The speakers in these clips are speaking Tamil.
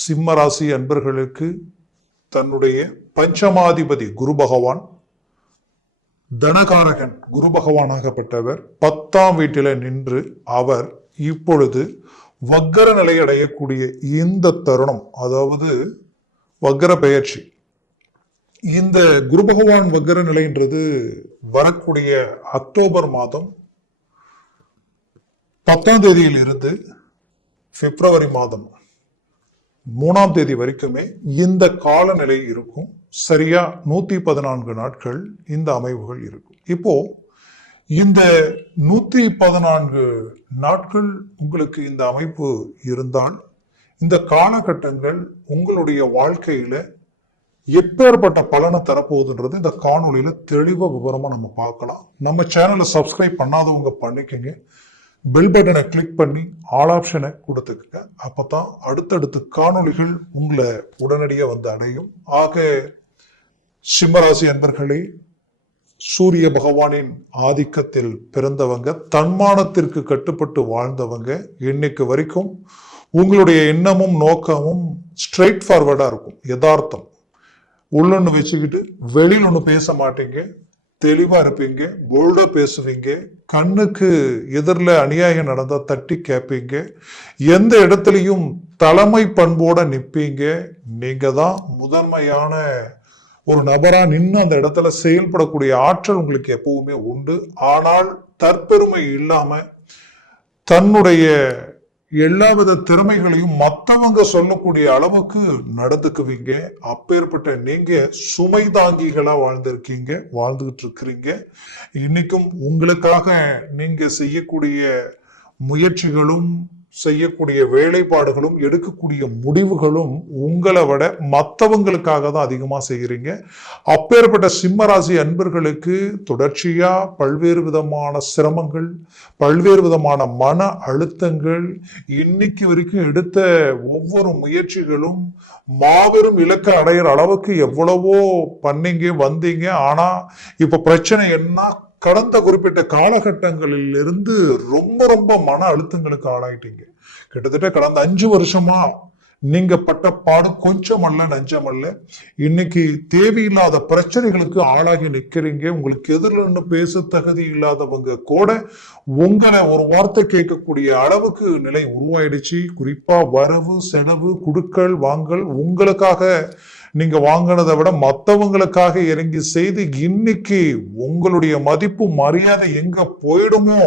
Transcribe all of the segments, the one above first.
சிம்ம ராசி அன்பர்களுக்கு தன்னுடைய பஞ்சமாதிபதி குரு பகவான், தனகாரகன் குரு பகவானாகப்பட்டவர் 10ஆம் வீட்டில நின்று அவர் இப்பொழுது வக்கர நிலை அடையக்கூடிய இந்த தருணம், அதாவது வக்கர பெயர்ச்சி. இந்த குரு பகவான் வக்கர நிலைன்றது வரக்கூடிய அக்டோபர் மாதம் 10ஆம் தேதியில் இருந்து பிப்ரவரி மாதம் 3ஆம் தேதி வரைக்குமே இந்த காலநிலை இருக்கும். சரியா 114 நாட்கள் இந்த அமைவுகள் இருக்கும். இப்போ இந்த 114 நாட்கள் உங்களுக்கு இந்த அமைப்பு இருந்தால் இந்த காலகட்டங்கள் உங்களுடைய வாழ்க்கையில எப்பேற்பட்ட பலனை தரப்போகுதுன்றது இந்த காணொலியில தெளிவா விவரமா நம்ம பார்க்கலாம். நம்ம சேனலை சப்ஸ்கிரைப் பண்ணாதவங்க பண்ணிக்கங்க, பெல் பட்டனை கிளிக் பண்ணி ஆல் ஆப்ஷனை கொடுத்துக்கங்க. அப்பதான் அடுத்தடுத்த காணொளிகள் உங்களை உடனடியாக வந்து அடையும். ஆக சிம்மராசி அன்பர்களே, சூரிய பகவானின் ஆதிக்கத்தில் பிறந்தவங்க, தன்மானத்திற்கு கட்டுப்பட்டு வாழ்ந்தவங்க, இன்னைக்கு வரைக்கும் உங்களுடைய எண்ணமும் நோக்கமும் ஸ்ட்ரெயிட் ஃபார்வர்டா இருக்கும். யதார்த்தம், உள்ளொன்னு வச்சுக்கிட்டு வெளியில் ஒன்று பேச மாட்டீங்க, தெளிவா இருப்பீங்க, போல்டா பேசுவீங்க, கண்ணுக்கு எதிரில் அநியாயம் நடந்தா தட்டி கேட்பீங்க, எந்த இடத்துலையும் தலைமை பண்போட நிற்பீங்க. நீங்க தான் முதன்மையான ஒரு நபரா நின்று அந்த இடத்துல செயல்படக்கூடிய ஆற்றல் உங்களுக்கு எப்பவுமே உண்டு. ஆனால் தற்பெருமை இல்லாம தன்னுடைய எல்லாவித திறமைகளையும் மற்றவங்க சொல்லக்கூடிய அளவுக்கு நடந்துக்குவீங்க. அப்பேற்பட்ட நீங்க சுமை தாங்கிகளா வாழ்ந்துகிட்டு இருக்கிறீங்க. இன்னைக்கும் உங்களுக்காக நீங்க செய்யக்கூடிய முயற்சிகளும் செய்யக்கூடிய வேலைப்பாடுகளும் எடுக்கக்கூடிய முடிவுகளும் உங்களை விட மற்றவங்களுக்காக தான் அதிகமா செய்கிறீங்க. அப்பேற்பட்ட சிம்மராசி அன்பர்களுக்கு தொடர்ச்சியா பல்வேறு விதமான சிரமங்கள், பல்வேறு விதமான மன அழுத்தங்கள், இன்னைக்கு வரைக்கும் எடுத்த ஒவ்வொரு முயற்சிகளும் மாபெரும் இலக்கை அடையிற அளவுக்கு எவ்வளவோ பண்ணீங்க வந்தீங்க. ஆனா இப்ப பிரச்சனை என்ன, கடந்த குறிப்பிட்ட காலகட்டங்களில் இருந்து ரொம்ப ரொம்ப மன அழுத்தங்களுக்கு ஆளாயிட்டீங்க. கிட்டத்தட்ட கடந்த 5 வருஷமா நீங்க பட்ட பாடு கொஞ்சம் அல்ல நஞ்சம் அல்ல. இன்னைக்கு தேவையில்லாத பிரச்சனைகளுக்கு ஆளாகி நிக்கிறீங்க. உங்களுக்கு எதிரில் பேச தகுதி இல்லாதவங்க கூட உங்களை ஒரு வார்த்தை கேட்கக்கூடிய அளவுக்கு நிலை உருவாயிடுச்சு. குறிப்பா வரவு செலவு குடுக்கல் வாங்கல் உங்களுக்காக நீங்க வாங்கினதை விட மற்றவங்களுக்காக இறங்கி செய்து இன்னைக்கு உங்களுடைய மதிப்பு மரியாதை எங்க போயிடுமோ,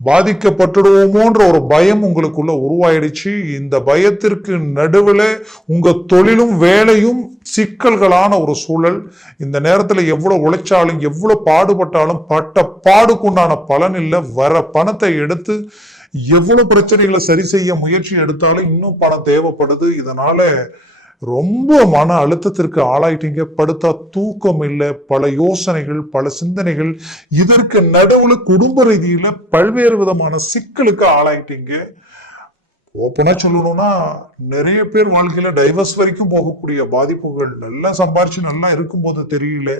பாதிக்கப்பட்டுடுவோமோன்ற ஒரு பயம் உங்களுக்குள்ள உருவாயிடுச்சு. இந்த பயத்திற்கு நடுவில் உங்க தொழிலும் வேலையும் சிக்கல்களான ஒரு சூழல். இந்த நேரத்துல எவ்வளவு உழைச்சாலும் எவ்வளவு பாடுபட்டாலும் பட்ட பாடுக்குண்டான பலன் இல்லை. வர பணத்தை எடுத்து எவ்வளவு பிரச்சனைகளை சரி செய்ய முயற்சி எடுத்தாலும் இன்னும் பணம் தேவைப்படுது. இதனால ரொம்ப மன அழுத்தத்திற்கு ஆளாயிட்டீங்க. படுத்தா தூக்கம் இல்லை, பல யோசனைகள், பல சிந்தனைகள். இதற்கு நடுவுல குடும்ப ரீதியில பல்வேறு விதமான சிக்கலுக்கு ஆளாயிட்டீங்க. ஓப்பனா சொல்லணும்னா நிறைய பேர் வாழ்க்கையில டைவர்ஸ் வரைக்கும் போகக்கூடிய பாதிப்புகள். நல்லா சம்பாரிச்சு நல்லா இருக்கும்போது தெரியல,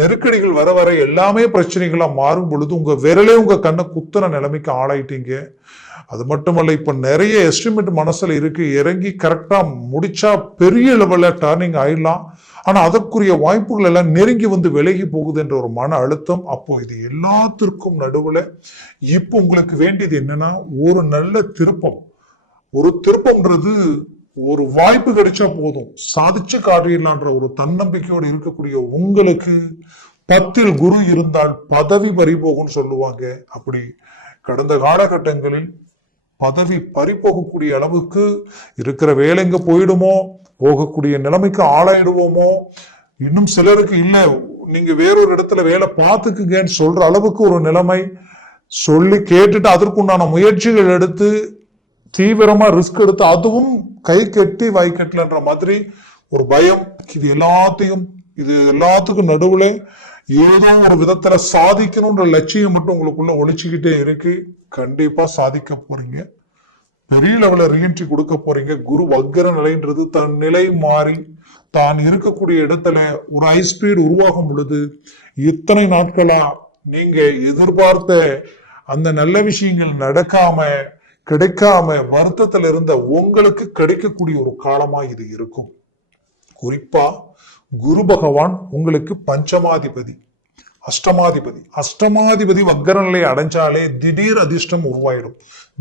நெருக்கடிகள் வர வர எல்லாமே பிரச்சனைகளா மாறும் பொழுது உங்க விரலே உங்க கண்ணை குத்துன நிலைமைக்கு ஆளாயிட்டீங்க. அது மட்டுமல்ல, இப்ப நிறைய எஸ்டிமேட் மனசுல இருக்கு, இறங்கி கரெக்டா முடிச்சா பெரிய லெவல்ல டர்னிங் ஆயிடலாம். ஆனா அதற்குரிய வாய்ப்புகள் எல்லாம் நெருங்கி வந்து விலகி போகுது என்ற ஒரு மன அழுத்தம். அப்போ இது எல்லாத்திற்கும் நடுவுல இப்போ உங்களுக்கு வேண்டியது என்னன்னா ஒரு நல்ல திருப்பம். ஒரு திருப்பம்ன்றது ஒரு வாய்ப்பு கிடைச்சா போதும், சாதிச்சு காட்டிடலான்ற ஒரு தன்னம்பிக்கையோடு இருக்கக்கூடிய உங்களுக்கு 10ல் குரு இருந்தால் பதவி பறிபோகும்னு சொல்லுவாங்க. அப்படி கடந்த காலகட்டங்களில் பதவி பறிபோகக்கூடிய அளவுக்கு இருக்கிற வேலைங்க போயிடுமோ, போகக்கூடிய நிலைமைக்கு ஆளாயிடுவோமோ. இன்னும் சிலருக்கு இல்ல, நீங்க வேறொரு இடத்துல வேலை பார்த்துக்குங்கன்னு சொல்ற அளவுக்கு ஒரு நிலைமை. சொல்லி கேட்டுட்டு அதற்குண்டான முயற்சிகள் எடுத்து தீவிரமா ரிஸ்க் எடுத்து அதுவும் கை கட்டி வாய் கட்டலன்ற மாதிரி ஒரு பயம். இது எல்லாத்துக்கும் நடுவுல ஏதோ ஒரு விதத்துல சாதிக்கணும்ன்ற லட்சியம் மட்டும் உங்களுக்குள்ள ஒழிச்சுக்கிட்டே இருக்கு. கண்டிப்பா சாதிக்க போறீங்க, பெரிய லெவல்ல ரீஎன்ட்ரி கொடுக்க போறீங்க. குரு வக்கர நிலைன்றது தன் நிலை மாறி தான் இருக்கக்கூடிய இடத்துல ஒரு ஹை ஸ்பீடு உருவாகும் பொழுது இத்தனை நாட்களா நீங்க எதிர்பார்த்த அந்த நல்ல விஷயங்கள் நடக்காம கிடைக்காம வருத்தத்தில் இருந்த உங்களுக்கு கிடைக்கக்கூடிய ஒரு காலமா இது இருக்கும். குறிப்பா குரு பகவான் உங்களுக்கு பஞ்சமாதிபதி, அஷ்டமாதிபதி வக்கர நிலை அடைஞ்சாலே திடீர் அதிர்ஷ்டம் உருவாயிடும்,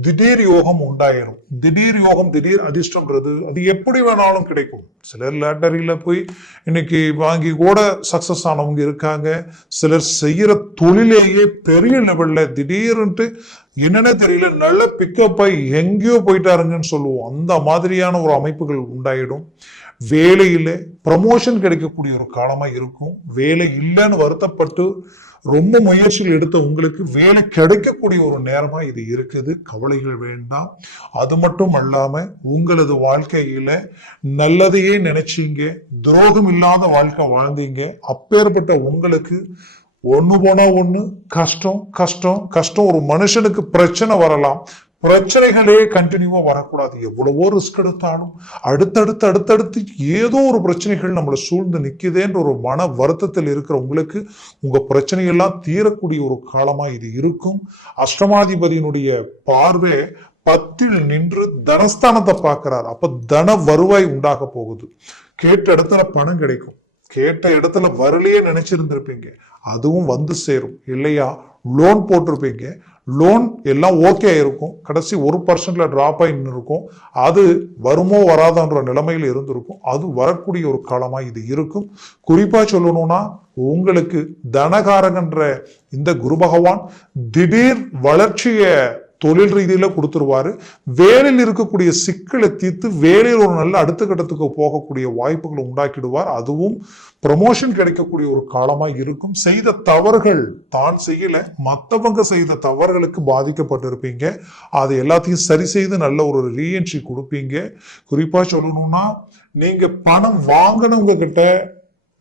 திடீர் யோகம் உண்டாயிரும். திடீர் அதிர்ஷ்டம்ன்றது அது எப்படி வேணாலும் கிடைக்கும். சிலர் லேட்டரியில போய் இன்னைக்கு வாங்கி கூட சக்சஸ் ஆனவங்க இருக்காங்க. சிலர் செய்யற தொழிலேயே பெரிய லெவல்ல திடீர்னுட்டு என்னன்னு தெரியல நல்ல பிக்கப் ஆகி எங்கேயோ போயிட்டாருங்கன்னு சொல்லுவோம். அந்த மாதிரியான ஒரு அமைப்புகள் உண்டாயிடும். வேலையில ப்ரமோஷன் கிடைக்கக்கூடிய ஒரு காலமா இருக்கும். வேலை இல்லைன்னு வருத்தப்பட்டு ரொம்ப முயற்சிகள் எடுத்த உங்களுக்கு வேலை கிடைக்கக்கூடிய ஒரு நேரமா இது இருக்குது. கவலைகள் வேண்டாம். அது மட்டும் அல்லாம உங்களது வாழ்க்கையில நல்லதையே நினைச்சீங்க, துரோகம் இல்லாத வாழ்க்கை வாழ்ந்தீங்க. அப்பேற்பட்ட உங்களுக்கு ஒண்ணு போனா ஒண்ணு கஷ்டம் கஷ்டம் கஷ்டம். ஒரு மனுஷனுக்கு பிரச்சனை வரலாம், பிரச்சனைகளே கண்டினியூவா வரக்கூடாது. எவ்வளவோ ரிஸ்க் எடுத்தாலும் அடுத்தடுத்து ஏதோ ஒரு பிரச்சனைகள் நம்மளை சூழ்ந்து நிக்குதேன்ற ஒரு மன வருத்தத்தில் இருக்கிற உங்களுக்கு உங்க பிரச்சனையெல்லாம் தீரக்கூடிய ஒரு காலமா இது இருக்கும். அஷ்டமாதிபதியினுடைய பார்வை 10ல் நின்று தனஸ்தானத்தை பார்க்கிறார். அப்ப தன வருவாய் உண்டாக போகுது. கேட்ட இடத்துல பணம் கிடைக்கும். கேட்ட இடத்துல வரலையே நினைச்சிருந்திருப்பீங்க, அதுவும் வந்து சேரும். இல்லையா லோன் போட்டிருப்பீங்க, லோன் எல்லாம் ஓகே இருக்கும், கடைசி 1% டிராப் ஆகி இருக்கும். அது வருமோ வராதன்ற நிலைமையில் இருந்திருக்கும். அது வரக்கூடிய ஒரு காலமா இது இருக்கும். குறிப்பா சொல்லணும்னா உங்களுக்கு தனகாரகன்ற இந்த குரு பகவான் திடீர் வளர்ச்சியை தொழில் ரீதியில கொடுத்துருவாரு. வேலையில் இருக்கக்கூடிய சிக்கலை தீர்த்து வேலையில் ஒரு நல்ல அடுத்த கட்டத்துக்கு போகக்கூடிய வாய்ப்புகளை உண்டாக்கிடுவார். அதுவும் ப்ரமோஷன் கிடைக்கக்கூடிய ஒரு காலமா இருக்கும். செய்த தவறுகள் தான் செய்யல, மற்றவங்க செய்த தவறுகளுக்கு பாதிக்கப்பட்டிருப்பீங்க. அது எல்லாத்தையும் சரி செய்து நல்ல ஒரு ரீஎன்ட்ரி கொடுப்பீங்க. குறிப்பா சொல்லணும்னா நீங்க பணம் வாங்கினவங்க கிட்ட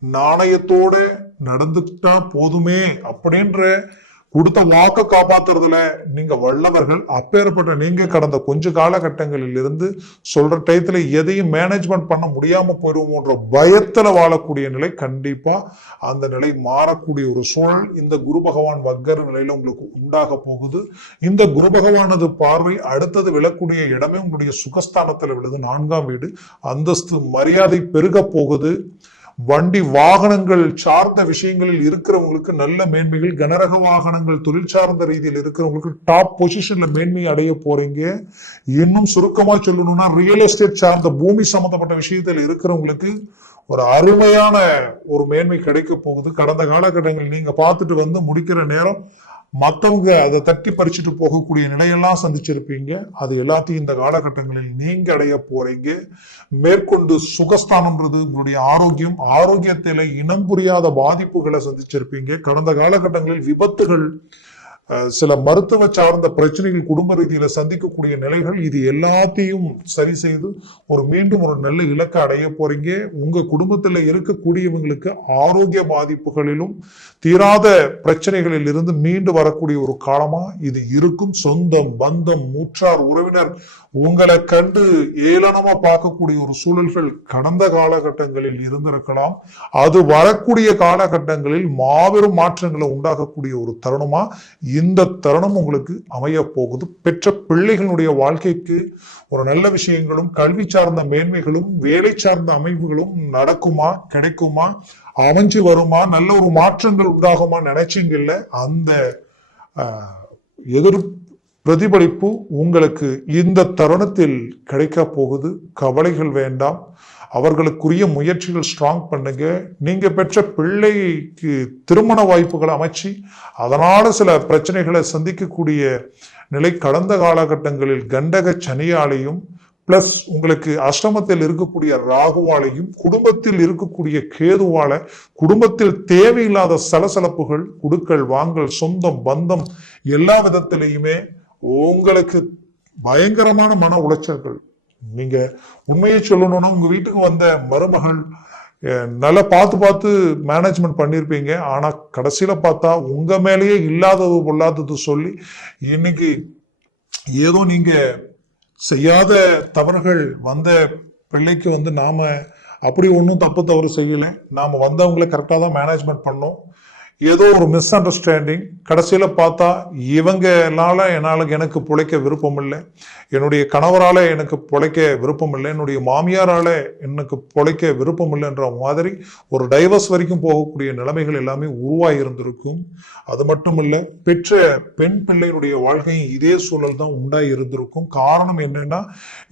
நாணயத்தோட நடந்துக்கிட்டா போதுமே அப்படின்ற கொடுத்த வாக்க காப்பாத்துறதுல நீங்க வல்லவர்கள். அப்பேற்பட்ட நீங்க கடந்த கொஞ்ச காலகட்டங்களில் இருந்து சொல்ற டயத்துல எதையும் மேனேஜ்மெண்ட் பண்ண முடியாம போயிடுவோன்ற பயத்துல வாழக்கூடிய நிலை, கண்டிப்பா அந்த நிலை மாறக்கூடிய ஒரு சூழல் இந்த குரு பகவான் வக்கர நிலையில உங்களுக்கு உண்டாக போகுது. இந்த குரு பகவானது பார்வை அடுத்தது விழக்கூடிய இடமே உங்களுடைய சுகஸ்தானத்துல விழுது. 4ஆம் வீடு. அந்தஸ்து மரியாதை பெருக போகுது. வண்டி வாகனங்கள் சார்ந்த விஷயங்களில் இருக்கிறவங்களுக்கு நல்ல மேன்மைகள், கனரக வாகனங்கள் தொழில் சார்ந்த ரீதியில் இருக்கிறவங்களுக்கு டாப் பொசிஷன்ல மேன்மை அடைய போறீங்க. இன்னும் சுருக்கமா சொல்லணும்னா ரியல் எஸ்டேட் சார்ந்த பூமி சம்பந்தப்பட்ட விஷயத்தில் இருக்கிறவங்களுக்கு ஒரு அருமையான ஒரு மேன்மை கிடைக்க போகுது. கடந்த காலகட்டங்களில் நீங்க பார்த்துட்டு வந்து முடிக்கிற நேரம் மற்றவங்க அதை தட்டி பறிச்சுட்டு போகக்கூடிய நிலையெல்லாம் சந்திச்சிருப்பீங்க. அது எல்லாத்தையும் இந்த காலகட்டங்களில் நீங்க அடைய போறீங்க. மேற்கொண்டு சுகஸ்தானம்ன்றது உங்களுடைய ஆரோக்கியத்தில இனம் புரியாத பாதிப்புகளை சந்திச்சிருப்பீங்க. கடந்த காலகட்டங்களில் விபத்துகள், சில மருத்துவ சார்ந்த பிரச்சனைகள் குடும்ப ரீதியில சந்திக்கக்கூடிய நிலைகள், இது எல்லாத்தையும் சரி செய்து மீண்டும் ஒரு நல்ல இலக்கை அடைய போறீங்க. உங்க குடும்பத்துல இருக்கக்கூடியவங்களுக்கு ஆரோக்கிய பாதிப்புகளிலும் தீராத பிரச்சனைகளில் இருந்து மீண்டு வரக்கூடிய ஒரு காலமா இது இருக்கும். சொந்தம் பந்தம் மூற்றார் உறவினர் உங்களை கண்டு ஏளனமா பார்க்கக்கூடிய ஒரு சூழல்கள் கடந்த காலகட்டங்களில் இருந்திருக்கலாம். அது வரக்கூடிய காலகட்டங்களில் மாபெரும் மாற்றங்களை உண்டாகக்கூடிய ஒரு தருணமா இந்த தருணம் உங்களுக்கு அமைய போகுது. பெற்ற பிள்ளைகளுடைய வாழ்க்கைக்கு ஒரு நல்ல விஷயங்களும் கல்வி சார்ந்த மேன்மைகளும் வேலை சார்ந்த அமைப்புகளும் நடக்குமா, கிடைக்குமா, அமைஞ்சு வருமா, நல்ல ஒரு மாற்றங்கள் உண்டாகுமா நினைச்சீங்கல்ல, அந்த எதிர் பிரதிபலிப்பு உங்களுக்கு இந்த தருணத்தில் கிடைக்க போகுது. கவலைகள் வேண்டாம். அவர்களுக்குரிய முயற்சிகள் ஸ்ட்ராங் பண்ணுங்க. நீங்க பெற்ற பிள்ளைக்கு திருமண வாய்ப்புகளை அமைச்சு அதனால சில பிரச்சனைகளை சந்திக்கக்கூடிய நிலை கடந்த காலகட்டங்களில் கண்டக சனியாலையும் பிளஸ் உங்களுக்கு அஷ்டமத்தில் இருக்கக்கூடிய ராகுவாலையும் குடும்பத்தில் இருக்கக்கூடிய கேதுவால குடும்பத்தில் தேவையில்லாத சலசலப்புகள், குடுக்கல் வாங்கல், சொந்தம் பந்தம் எல்லா விதத்திலையுமே உங்களுக்கு பயங்கரமான மன உளைச்சல்கள். நீங்க உண்மையை சொல்லணும்னா உங்க வீட்டுக்கு வந்த மருமகள் நல்லா பார்த்து மேனேஜ்மெண்ட் பண்ணிருப்பீங்க. ஆனா கடைசியில பார்த்தா உங்க மேலேயே இல்லாதது பொல்லாதது சொல்லி இன்னைக்கு ஏதோ நீங்க செய்யாத தவறுகள் வந்த பிள்ளைக்கு நாம அப்படி ஒன்றும் தப்பு தவறு செய்யல, நாம வந்தவங்களை கரெக்டாக தான் மேனேஜ்மெண்ட் பண்ணோம், ஏதோ ஒரு மிஸ் அண்டர்ஸ்டாண்டிங், கடைசியில பார்த்தா இவங்களால எனக்கு பிழைக்க விருப்பம் இல்லை, என்னுடைய கணவரால எனக்கு பிழைக்க விருப்பம் இல்லை, என்னுடைய மாமியாரால எனக்கு பிழைக்க விருப்பம் இல்லைன்ற மாதிரி ஒரு டைவர்ஸ் வரைக்கும் போகக்கூடிய நிலைமைகள் எல்லாமே உருவாகி இருந்திருக்கும். அது மட்டும் இல்ல, பெற்ற பெண் பிள்ளையினுடைய வாழ்க்கையும் இதே சூழல் தான் உண்டாகி இருந்திருக்கும். காரணம் என்னன்னா,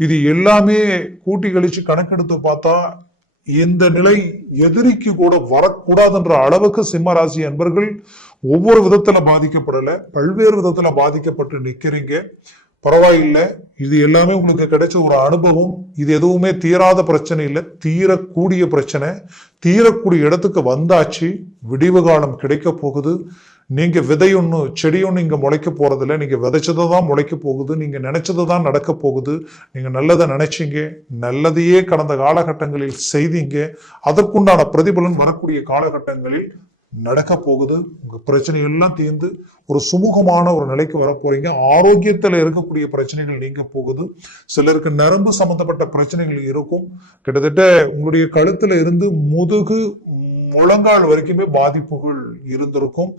இது எல்லாமே கூட்டி கழிச்சு கணக்கெடுத்து பார்த்தா இந்த நிலை எதிரிக்கு கூட வரக்கூடாதுன்ற அளவுக்கு சிம்ம ராசி அன்பர்கள் ஒவ்வொரு விதத்துல பாதிக்கப்படல, பல்வேறு விதத்துல பாதிக்கப்பட்டு நிக்கிறீங்க. பரவாயில்லை, இது எல்லாமே உங்களுக்கு கிடைச்ச ஒரு அனுபவம். இது எதுவுமே தீராத பிரச்சனை இல்லை, தீரக்கூடிய பிரச்சனை. தீரக்கூடிய இடத்துக்கு வந்தாச்சு, விடிவு காலம் கிடைக்க போகுது. நீங்க விதை ஒண்ணு செடி ஒண்ணு இங்க முளைக்க போறதில்ல, நீங்க விதைச்சதான் முளைக்க போகுது, நீங்க நினைச்சதுதான் நடக்க போகுது. நீங்க நல்லதை நினைச்சீங்க, நல்லதையே கடந்த காலகட்டங்களில் செய்தீங்க, அதற்குண்டான பிரதிபலன் வரக்கூடிய காலகட்டங்களில் நடக்க போகுது. உங்க பிரச்சனை எல்லாம் தீர்ந்து ஒரு சுமூகமான ஒரு நிலைக்கு வர போறீங்க. ஆரோக்கியத்துல இருக்கக்கூடிய பிரச்சனைகள் நீங்க போகுது. சிலருக்கு நரம்பு சம்பந்தப்பட்ட பிரச்சனைகள் இருக்கும். கிட்டத்தட்ட உங்களுடைய கழுத்துல இருந்து முதுகு முழங்கால் வரைக்குமே பாதிப்புகள் இருந்திருக்கும்.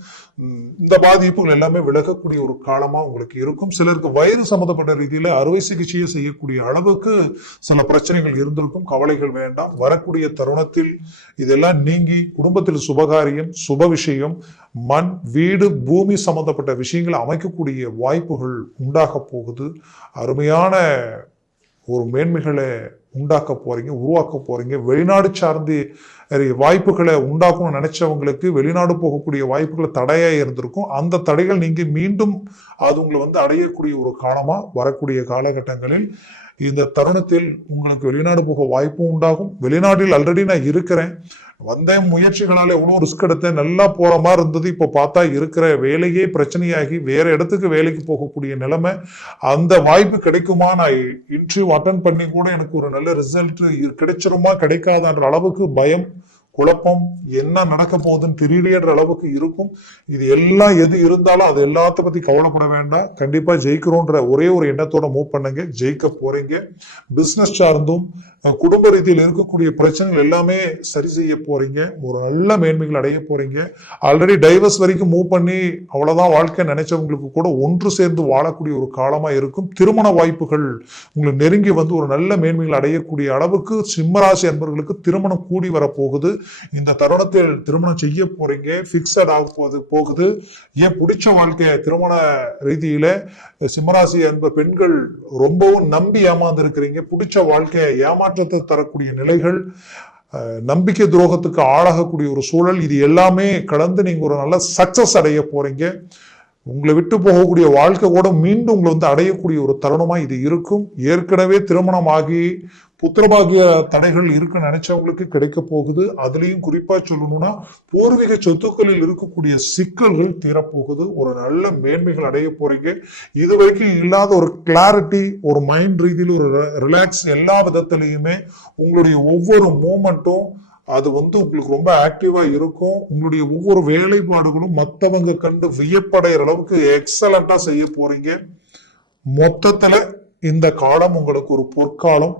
இந்த பாதிப்புகள் எல்லாமே விலகக்கூடிய ஒரு காலமா உங்களுக்கு இருக்கும். சிலருக்கு வயிறு சம்பந்தப்பட்ட ரீதியில அறுவை சிகிச்சையை செய்யக்கூடிய அளவுக்கு சில பிரச்சனைகள் இருந்திருக்கும். கவலைகள் வேண்டாம். வரக்கூடிய தருணத்தில் இதெல்லாம் நீங்கி குடும்பத்தில் சுபகாரியம், சுப விஷயம், மண், வீடு, பூமி சம்பந்தப்பட்ட விஷயங்களை அமைக்கக்கூடிய வாய்ப்புகள் உண்டாக போகுது. அருமையான ஒரு மேன்மைகளை உண்டாக்க போறீங்க, உருவாக்க போறீங்க. வெளிநாடு சார்ந்து வாய்ப்புகளை உண்டாக்கணும்னு நினைச்சவங்களுக்கு வெளிநாடு போகக்கூடிய வாய்ப்புகளை தடையா இருந்திருக்கும். அந்த தடைகள் நீங்க மீண்டும் அது உங்களை அடையக்கூடிய ஒரு காலமா வரக்கூடிய காலகட்டங்களில் இந்த தருணத்தில் உங்களுக்கு வெளிநாடு போக வாய்ப்பும் உண்டாகும். வெளிநாட்டில் ஆல்ரெடி நான் இருக்கிறேன், வந்தேன், முயற்சிகளால எவ்வளவு ரிஸ்க் எடுத்தேன், நல்லா போற மாதிரி இருந்தது. இப்ப பார்த்தா இருக்கிற வேலையே பிரச்சனையாகி வேற இடத்துக்கு வேலைக்கு போகக்கூடிய நிலைமை. அந்த வாய்ப்பு கிடைக்குமா, நான் இன்டர்வியூ அட்டன் பண்ணி கூட எனக்கு ஒரு நல்ல ரிசல்ட் கிடைச்சிருமா கிடைக்காதன்ற அளவுக்கு பயம், குழப்பம், என்ன நடக்க போகுதுன்னு தெரியலையன்ற அளவுக்கு இருக்கும். இது எல்லாம் எது இருந்தாலும் அது எல்லாத்த பத்தி கவலைப்பட வேண்டாம். கண்டிப்பா ஜெயிக்கிறோன்ற ஒரே ஒரு எண்ணத்தோட மூவ் பண்ணுங்க, ஜெயிக்க போறீங்க. பிசினஸ் சார்ந்தும் குடும்ப ரீதியில் இருக்கக்கூடிய பிரச்சனைகள் எல்லாமே சரி செய்ய போறீங்க. ஒரு நல்ல மேன்மைகள் அடைய போறீங்க. ஆல்ரெடி டைவர்ஸ் வரைக்கும் மூவ் பண்ணி அவ்வளவுதான் வாழ்க்கை நினைச்சவங்களுக்கு கூட ஒன்று சேர்ந்து வாழக்கூடிய ஒரு காலமா இருக்கும். திருமண வாய்ப்புகள் உங்களுக்கு நெருங்கி ஒரு நல்ல மேன்மைகள் அடையக்கூடிய அளவுக்கு சிம்மராசி அன்பர்களுக்கு திருமணம் கூடி வரப்போகுது. இந்த தருணத்தில் திருமணம் செய்ய போறீங்க, பிக்சட் ஆக போகுது. ஏன் பிடிச்ச வாழ்க்கை திருமண ரீதியில சிம்மராசி அன்பர் பெண்கள் ரொம்பவும் நம்பி ஏமாந்து இருக்கிறீங்க. பிடிச்ச வாழ்க்கையை ஏமாற்றத்தை தரக்கூடிய நிலைகள், நம்பிக்கை துரோகத்துக்கு ஆளாகக்கூடிய ஒரு சூழல், இது எல்லாமே கடந்து நீங்க ஒரு நல்ல சக்சஸ் அடைய போறீங்க. உங்களை விட்டு போகக்கூடிய வாழ்க்கை கூட மீண்டும் உங்களை அடையக்கூடிய ஒரு தருணமா இது இருக்கும். ஏற்கனவே திருமணமாகி புத்திரபாகிய தடைகள் இருக்க நினைச்சவங்களுக்கு கிடைக்க போகுது. அதுலயும் குறிப்பா சொல்லணும்னா பூர்வீக சொத்துக்களில் இருக்கக்கூடிய சிக்கல்கள் தீரப்போகுது. ஒரு நல்ல மேன்மைகள் அடைய போறீங்க. இது வரைக்கும் இல்லாத ஒரு கிளாரிட்டி, ஒரு மைண்ட் ரீதியில் ஒரு ரிலாக்ஸ், எல்லா விதத்திலையுமே உங்களுடைய ஒவ்வொரு மூமெண்ட்டும் அது உங்களுக்கு ரொம்ப ஆக்டிவா இருக்கும். உங்களுடைய ஒவ்வொரு வேலைப்பாடுகளும் மற்றவங்க கண்டு வியப்படைகிற அளவுக்கு எக்ஸலண்டா செய்ய போறீங்க. மொத்தத்துல இந்த காலம் உங்களுக்கு ஒரு பொற்காலம்.